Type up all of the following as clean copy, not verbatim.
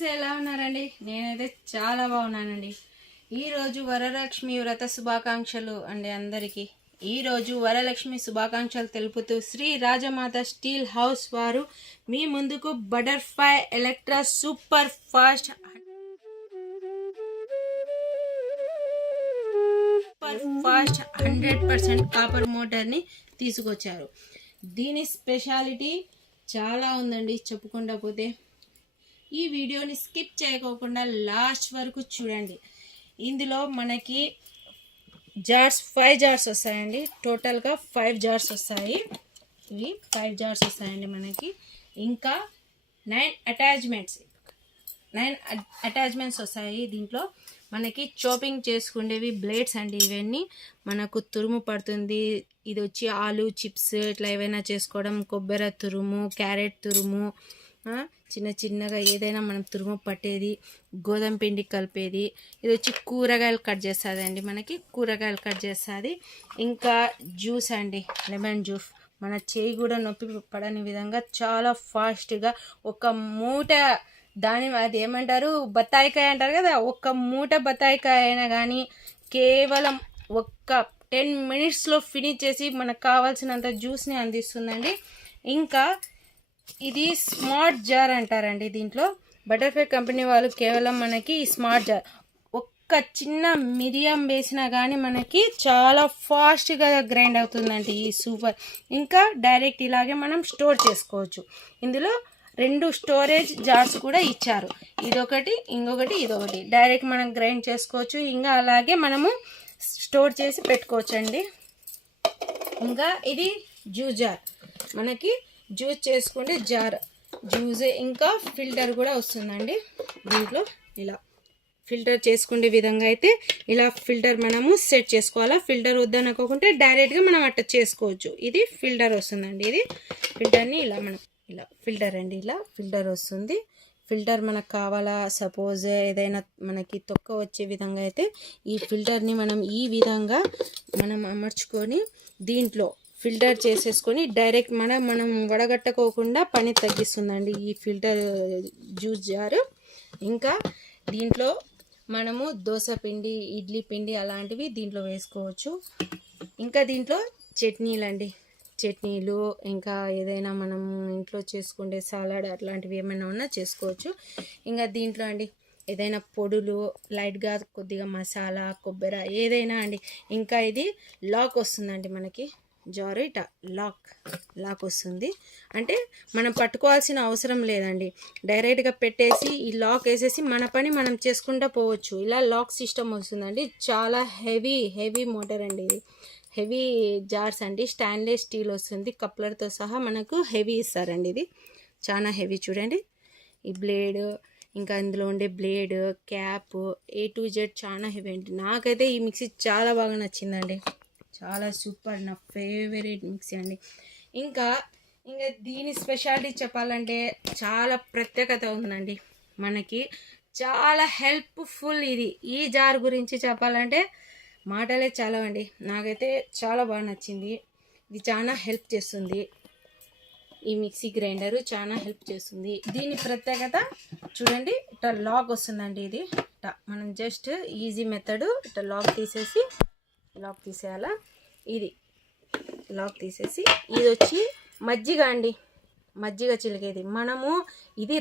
నమస్తే, ఎలా ఉన్నారండి? నేనైతే చాలా బాగున్నానండి. ఈరోజు వరలక్ష్మి వ్రత శుభాకాంక్షలు అండి అందరికీ. ఈరోజు వరలక్ష్మి శుభాకాంక్షలు తెలుపుతూ శ్రీ రాజమాత స్టీల్ హౌస్ వారు మీ ముందుకు బటర్ఫ్లై ఎలక్ట్రా సూపర్ ఫాస్ట్ 100% కాపర్ మోటార్ని తీసుకొచ్చారు. దీని స్పెషాలిటీ చాలా ఉందండి, చెప్పుకుండా పోతే. ఈ వీడియోని స్కిప్ చేయకోకుండా లాస్ట్ వరకు చూడండి. ఇందులో మనకి జార్స్ 5 జార్స్ వస్తాయండి. టోటల్గా 5 జార్స్ వస్తాయి. ఇవి 5 జార్స్ వస్తాయండి మనకి. ఇంకా 9 అటాచ్మెంట్స్ వస్తాయి. దీంట్లో మనకి చాపింగ్ చేసుకునేవి బ్లేడ్స్ అండి. ఇవన్నీ మనకు తురుము పడుతుంది. ఇది వచ్చి ఆలు చిప్స్ ఇట్లా ఏవైనా చేసుకోవడం, కొబ్బరి తురుము, క్యారెట్ తురుము, చిన్న చిన్నగా ఏదైనా మనం తురుము పట్టేది, గోధుమ పిండి కలిపేది. ఇది వచ్చి కూరగాయలు కట్ చేస్తుంది అండి, మనకి కూరగాయలు కట్ చేస్తుంది. ఇంకా జ్యూస్ అండి, లెమన్ జ్యూస్. మన చేయి కూడా నొప్పి పడని విధంగా చాలా ఫాస్ట్గా ఒక మూట అది ఏమంటారు, బత్తాయికాయ అంటారు కదా, ఒక మూట బత్తాయికాయ అయినా కానీ కేవలం ఒక్క 10 మినిట్స్లో ఫినిష్ చేసి మనకు కావాల్సినంత జ్యూస్ని అందిస్తుందండి. ఇంకా ఇది స్మార్ట్ జార్ అంటారండి. దీంట్లో బటర్ఫ్లై కంపెనీ వాళ్ళు కేవలం మనకి ఈ స్మార్ట్ జార్ ఒక్క చిన్న మిరియం వేసినా కానీ మనకి చాలా ఫాస్ట్గా గ్రైండ్ అవుతుందండి ఈ సూపర్. ఇంకా డైరెక్ట్ ఇలాగే మనం స్టోర్ చేసుకోవచ్చు. ఇందులో 2 స్టోరేజ్ జార్స్ కూడా ఇచ్చారు. ఇదొకటి, ఇంకొకటి, ఇదొకటి. డైరెక్ట్ మనం గ్రైండ్ చేసుకోవచ్చు. ఇంకా అలాగే మనము స్టోర్ చేసి పెట్టుకోవచ్చు అండి. ఇంకా ఇది జ్యూస్ జార్, మనకి జ్యూస్ చేసుకుంటే జార్ జ్యూస్. ఇంకా ఫిల్టర్ కూడా వస్తుందండి దీంట్లో. ఇలా ఫిల్టర్ చేసుకునే విధంగా అయితే ఇలా ఫిల్టర్ మనము సెట్ చేసుకోవాలా. ఫిల్టర్ వద్దనుకోకుంటే డైరెక్ట్గా మనం అట్లా చేసుకోవచ్చు. ఇది ఫిల్టర్ వస్తుందండి. ఇది ఫిల్టర్ని ఇలా మనం ఇలా ఫిల్టర్ అండి, ఇలా ఫిల్టర్ వస్తుంది. ఫిల్టర్ మనకు కావాలా, సపోజ్ ఏదైనా మనకి తొక్క వచ్చే విధంగా అయితే ఈ ఫిల్టర్ని మనం ఈ విధంగా మనం అమర్చుకొని దీంట్లో ఫిల్టర్ చేసేసుకొని డైరెక్ట్ మనం వడగట్టుకోకుండా పని తగ్గిస్తుందండి ఈ ఫిల్టర్ జ్యూస్ జారు. ఇంకా దీంట్లో మనము దోశ పిండి, ఇడ్లీ పిండి అలాంటివి దీంట్లో వేసుకోవచ్చు. ఇంకా దీంట్లో చట్నీలు, ఇంకా ఏదైనా మనం ఇంట్లో చేసుకుంటే సాలడ్ అట్లాంటివి ఏమైనా ఉన్నా చేసుకోవచ్చు. ఇంకా దీంట్లో అండి ఏదైనా పొడులు, లైట్గా కొద్దిగా మసాలా, కొబ్బరి ఏదైనా అండి. ఇంకా ఇది లాక్ వస్తుందండి మనకి జారు. ఇట లాక్ వస్తుంది. అంటే మనం పట్టుకోవాల్సిన అవసరం లేదండి. డైరెక్ట్గా పెట్టేసి ఈ లాక్ వేసేసి మన పని మనం చేసుకుంటూ పోవచ్చు. ఇలా లాక్ సిస్టమ్ వస్తుందండి. చాలా హెవీ మోటార్ అండి. ఇది హెవీ జార్స్ అండి. స్టెయిన్లెస్ స్టీల్ వస్తుంది, కప్లర్తో సహా మనకు హెవీ ఇస్తారండి. ఇది చాలా హెవీ. చూడండి ఈ బ్లేడ్, ఇంకా ఇందులో ఉండే blade, cap, A to Z చాలా హెవీ అండి. నాకైతే ఈ మిక్సీ చాలా బాగా నచ్చిందండి. చాలా సూపర్, నా ఫేవరెట్ మిక్సీ అండి. ఇంకా దీని స్పెషాలిటీ చెప్పాలంటే చాలా ప్రత్యేకత ఉందండి మనకి. చాలా హెల్ప్ఫుల్ ఇది. ఈ జార్ గురించి చెప్పాలంటే మాటలే చాలా అండి. నాకైతే చాలా బాగా నచ్చింది. ఇది చాలా హెల్ప్ చేస్తుంది. ఈ మిక్సీ గ్రైండరు చాలా హెల్ప్ చేస్తుంది. దీని ప్రత్యేకత చూడండి, ఇట్లా లాక్ వస్తుందండి. ఇది మనం జస్ట్ ఈజీ మెథడ్, ఇట్లా లాక్ తీసేయాలా. ఇది లాక్ తీసేసి, ఇది వచ్చి మజ్జిగ అండి, మజ్జిగ చిలికేది. మనము ఇది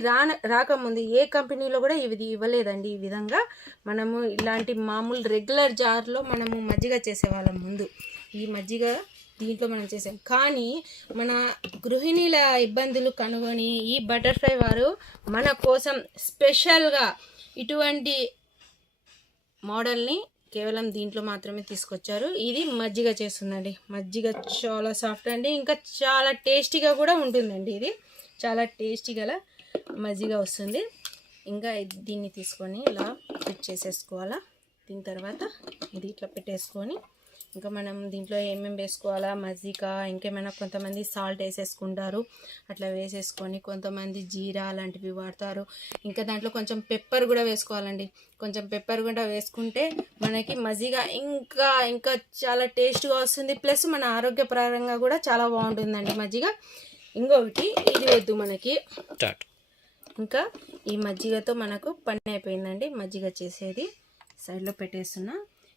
రాకముందు ఏ కంపెనీలో కూడా ఇది ఇవ్వలేదండి. ఈ విధంగా మనము ఇలాంటి మామూలు రెగ్యులర్ జార్లో మనము మజ్జిగ చేసేవాళ్ళం ముందు. ఈ మజ్జిగ దీంట్లో మనం చేసాం. కానీ మన గృహిణీల ఇబ్బందులు కనుగొని ఈ బటర్ఫ్లై వారు మన కోసం స్పెషల్గా ఇటువంటి మోడల్ని కేవలం దీంట్లో మాత్రమే తీసుకొచ్చారు. ఇది మజ్జిగ చేస్తుందండి. మజ్జిగ చాలా సాఫ్ట్ అండి, ఇంకా చాలా టేస్టీగా కూడా ఉంటుందండి. ఇది చాలా టేస్టీ గల మజ్జిగ వస్తుంది. ఇంకా దీన్ని తీసుకొని ఇలా ఫిట్ చేసేసుకోవాలా. దీని తర్వాత ఇది ఇట్లా పెట్టేసుకొని ఇంకా మనం దీంట్లో ఏమేమి వేసుకోవాలా, మజ్జిగ, ఇంకేమైనా కొంతమంది సాల్ట్ వేసేసుకుంటారు. అట్లా వేసేసుకొని కొంతమంది జీరా అలాంటివి వాడతారు. ఇంకా దాంట్లో కొంచెం పెప్పర్ కూడా వేసుకోవాలండి. కొంచెం పెప్పర్ కూడా వేసుకుంటే మనకి మజ్జిగ ఇంకా చాలా టేస్ట్గా వస్తుంది. ప్లస్ మన ఆరోగ్యపరంగా కూడా చాలా బాగుంటుందండి మజ్జిగ. ఇంకొకటి ఇది వద్దు మనకి, ఇంకా ఈ మజ్జిగతో మనకు పని అయిపోయిందండి. మజ్జిగ చేసేది సైడ్లో పెట్టేస్తున్నా.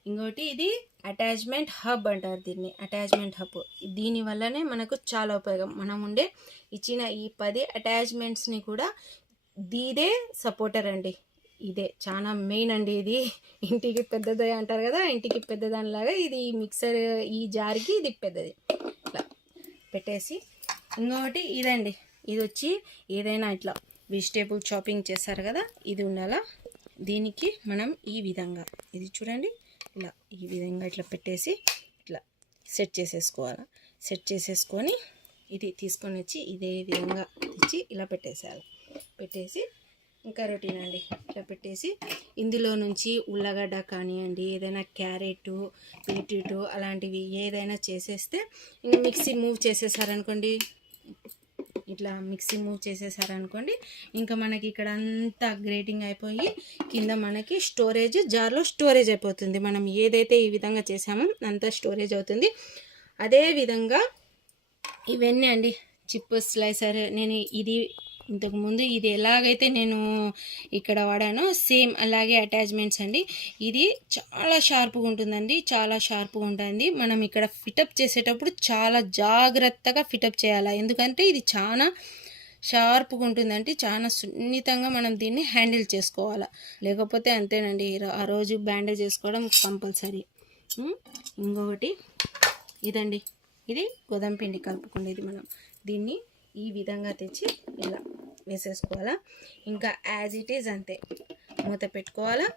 ఇంకోటి ఇది అటాచ్మెంట్ హబ్ అంటారు దీన్ని, అటాచ్మెంట్ హబ్. దీనివల్లనే మనకు చాలా ఉపయోగం. మనం ఉండే ఇచ్చిన ఈ 10 అటాచ్మెంట్స్ని కూడా దీదే సపోర్టర్ అండి. ఇదే చాలా మెయిన్ అండి. ఇది ఇంటికి పెద్దది అంటారు కదా, ఇంటికి పెద్దదానిలాగా ఇది మిక్సర్ ఈ జార్కి ఇది పెద్దది. ఇట్లా పెట్టేసి ఇంకొకటి ఇదండి, ఇది వచ్చి ఏదైనా ఇట్లా వెజిటేబుల్ చాపింగ్ చేస్తారు కదా, ఇది ఉండాలా. దీనికి మనం ఈ విధంగా ఇది చూడండి, ఇలా ఈ విధంగా ఇట్లా పెట్టేసి ఇట్లా సెట్ చేసేసుకోవాలి. సెట్ చేసేసుకొని ఇది తీసుకొని వచ్చి ఇదే విధంగా తెచ్చి ఇలా పెట్టేసేయాలి. పెట్టేసి ఇంకా రొటీన్ అండి, ఇట్లా పెట్టేసి ఇందులో నుంచి ఉల్లగడ్డ కానివ్వండి, ఏదైనా క్యారెట్, బీట్రూట్ అలాంటివి ఏదైనా చేసేస్తే ఇంకా మిక్సీ మూవ్ చేసేసారనుకోండి, ఇట్లా మిక్సీ మూవ్ చేసేసారనుకోండి, ఇంకా మనకి ఇక్కడ అంతా గ్రేటింగ్ అయిపోయి కింద మనకి స్టోరేజ్ జార్లో స్టోరేజ్ అయిపోతుంది. మనం ఏదైతే ఈ విధంగా చేసామో అంతా స్టోరేజ్ అవుతుంది. అదే విధంగా ఇవన్నీ అండి చిప్ స్లైసర్, నేను ఇది ఇంతకుముందు ఇది ఎలాగైతే నేను ఇక్కడ వాడానో సేమ్ అలాగే అటాచ్మెంట్స్ అండి. ఇది చాలా షార్ప్గా ఉంటుందండి, చాలా షార్ప్గా ఉంటుంది. మనం ఇక్కడ ఫిటప్ చేసేటప్పుడు చాలా జాగ్రత్తగా ఫిటప్ చేయాలి, ఎందుకంటే ఇది చాలా షార్ప్గా ఉంటుందంటే చాలా సున్నితంగా మనం దీన్ని హ్యాండిల్ చేసుకోవాలి. లేకపోతే అంతేనండి, ఆ రోజు బ్యాండేజ్ చేసుకోవడం కంపల్సరీ. ఇంకొకటి ఇదండి, ఇది గోధుమ పిండి కలుపుకునేది. మనం దీన్ని ఈ విధంగా తెచ్చి ఇలా వేసేసుకోవాలా. ఇంకా యాజ్ ఇట్ ఈజ్ అంతే మూత పెట్టుకోవాలా.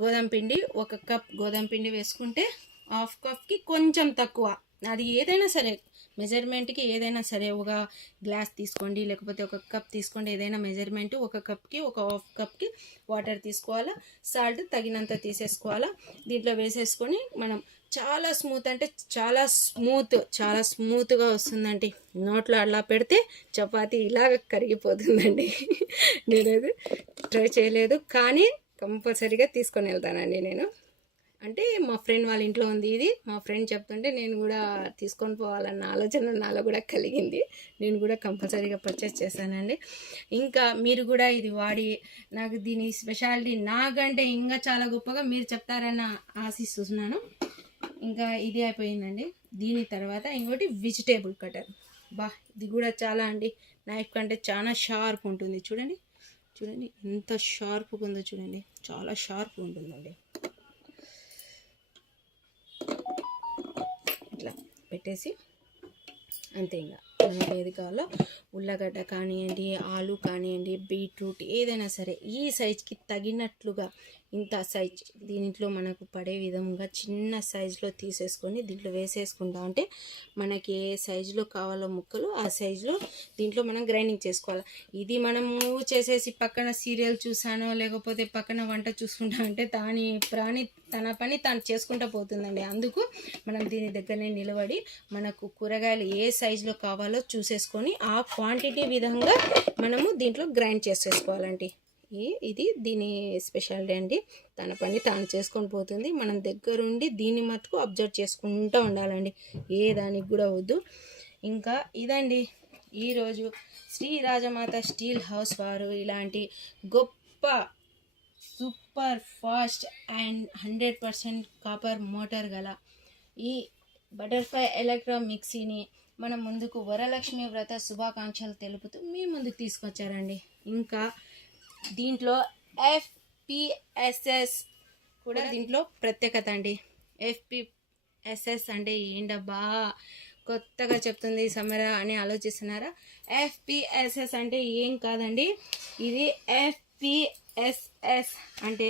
గోధుమ పిండి 1 కప్ గోధుమ పిండి వేసుకుంటే 1/2 కప్కి కొంచెం తక్కువ, అది ఏదైనా సరే మెజర్మెంట్కి ఏదైనా సరే, ఒక గ్లాస్ తీసుకోండి లేకపోతే 1 కప్ తీసుకోండి, ఏదైనా మెజర్మెంట్ 1 కప్కి 1/2 కప్కి వాటర్ తీసుకోవాలా. సాల్ట్ తగినంత తీసేసుకోవాలా. దీంట్లో వేసేసుకొని మనం చాలా స్మూత్ అంటే చాలా స్మూత్గా వస్తుందండి. నోట్లో అలా పెడితే చపాతీ ఇలాగ కరిగిపోతుందండి. నేనది ట్రై చేయలేదు, కానీ కంపల్సరీగా తీసుకొని వెళ్తానండి నేను. అంటే మా ఫ్రెండ్ వాళ్ళ ఇంట్లో ఉంది ఇది, మా ఫ్రెండ్ చెప్తుంటే నేను కూడా తీసుకొని పోవాలన్న ఆలోచన నాలో కూడా కలిగింది. నేను కూడా కంపల్సరీగా పర్చేస్ చేశానండి. ఇంకా మీరు కూడా ఇది వాడి నాకు దీని స్పెషాలిటీ నాకంటే ఇంకా చాలా గొప్పగా మీరు చెప్తారన్న ఆశిస్తున్నాను. ఇంకా ఇది అయిపోయిందండి. దీని తర్వాత ఇంకోటి వెజిటేబుల్ కటర్. ఇది కూడా చాలా అండి, నైఫ్ కంటే చాలా షార్ప్ ఉంటుంది. చూడండి ఎంత షార్ప్గా ఉందో చూడండి, చాలా షార్ప్ ఉంటుందండి. ఇట్లా పెట్టేసి అంతే, ఇంకా మనకి ఏది కావాలో ఉల్లగడ్డ కానివ్వండి, ఆలు కానివ్వండి, బీట్రూట్ ఏదైనా సరే ఈ సైజ్కి తగినట్లుగా ఇంత సైజ్ దీంట్లో మనకు పడే విధంగా చిన్న సైజులో తీసేసుకొని దీంట్లో వేసేసుకుంటా ఉంటే మనకి ఏ సైజులో కావాలో ముక్కలు ఆ సైజులో దీంట్లో మనం గ్రైండింగ్ చేసుకోవాలి. ఇది మనము చేసేసి పక్కన సీరియల్ చూసానో లేకపోతే పక్కన వంట చూసుకుంటా అంటే తన పని తాను చేసుకుంటూ పోతుందండి. అందుకు మనం దీని దగ్గరనే నిలబడి మనకు కూరగాయలు ఏ సైజులో కావాలో చూసేసుకొని ఆ క్వాంటిటీ విధంగా మనము దీంట్లో గ్రైండ్ చేసేసుకోవాలండి. ఇది దీని స్పెషాలిటీ అండి. తన పని తాను చేసుకొని పోతుంది, మనం దగ్గరుండి దీన్ని మటుకు అబ్జర్వ్ చేసుకుంటూ ఉండాలండి, ఏ దానికి కూడా వద్దు. ఇంకా ఇదండి ఈరోజు శ్రీ రాజమాత స్టీల్ హౌస్ వారు ఇలాంటి గొప్ప super fast and 100% copper motor గల ఈ బటర్ఫ్లై ఎలక్ట్రో మిక్సీని మన ముందుకు వరలక్ష్మి వ్రత శుభాకాంక్షలు తెలుపుతూ మీ ముందుకు తీసుకొచ్చారండి. ఇంకా దీంట్లో FPSS కూడా దీంట్లో ప్రత్యేకత అండి. FPSS అంటే ఏంటబ్బా కొత్తగా చెప్తుంది సమరా అని ఆలోచిస్తున్నారా? FPSS అంటే ఏం కాదండి, ఇది FPSS అంటే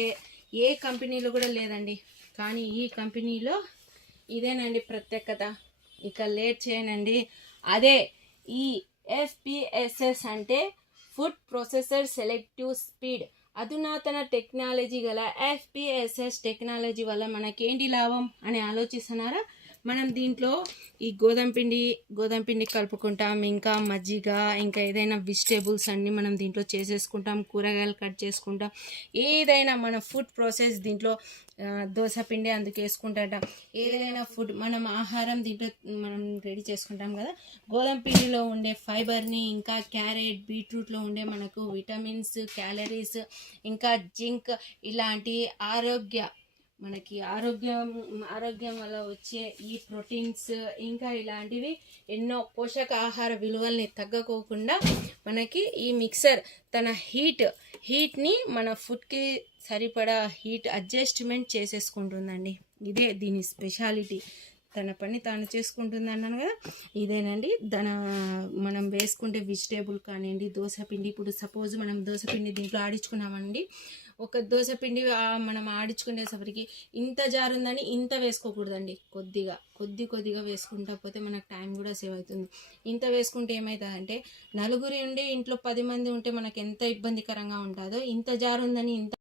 ఏ కంపెనీలో కూడా లేదండి, కానీ ఈ కంపెనీలో ఇదేనండి ప్రత్యేకత. ఇక లేట్ చేయనండి, అదే ఈ FPSS అంటే ఫుడ్ ప్రాసెసర్ సెలెక్టివ్ స్పీడ్. అధునాతన టెక్నాలజీ గల FPSS టెక్నాలజీ వల్ల మనకేంటి లాభం అని ఆలోచిస్తున్నారా? మనం దీంట్లో ఈ గోధుమ పిండి కలుపుకుంటాం, ఇంకా మజ్జిగ, ఇంకా ఏదైనా వెజిటేబుల్స్ అన్నీ మనం దీంట్లో చేసేసుకుంటాం, కూరగాయలు కట్ చేసుకుంటాం, ఏదైనా మన ఫుడ్ ప్రాసెస్ దీంట్లో దోశ పిండి అందుకు వేసుకుంటాం, ఏదైనా ఫుడ్ మనం ఆహారం దీంట్లో మనం రెడీ చేసుకుంటాం కదా. గోధుమ పిండిలో ఉండే ఫైబర్ని, ఇంకా క్యారెట్, బీట్రూట్లో ఉండే మనకు విటమిన్స్, క్యాలరీస్, ఇంకా జింక్, ఇలాంటి మనకి ఆరోగ్యం వల్ల వచ్చే ఈ ప్రోటీన్స్, ఇంకా ఇలాంటివి ఎన్నో పోషకాహార విలువల్ని తగ్గకోకుండా మనకి ఈ మిక్సర్ తన హీట్ని మన ఫుడ్కి సరిపడా హీట్ అడ్జస్ట్మెంట్ చేసేసుకుంటుందండి. ఇదే దీని స్పెషాలిటీ. తన పని తాను చేసుకుంటుంది అన్నాను కదా, ఇదేనండి. మనం వేసుకుంటే వెజిటేబుల్ కానివ్వండి, దోశపిండి. ఇప్పుడు సపోజ్ మనం దోశపిండి దీంట్లో ఆడించుకున్నామండి, ఒక దోశపిండి మనం ఆడించుకునేసరికి ఇంత జారుందని ఇంత వేసుకోకూడదండి, కొద్దిగా వేసుకుంటా పోతే మనకు టైం కూడా సేవ్ అవుతుంది. ఇంత వేసుకుంటే ఏమవుతుందంటే, నలుగురి ఉండి ఇంట్లో 10 మంది ఉంటే మనకు ఎంత ఇబ్బందికరంగా ఉంటుందో, ఇంత జారుందని ఇంత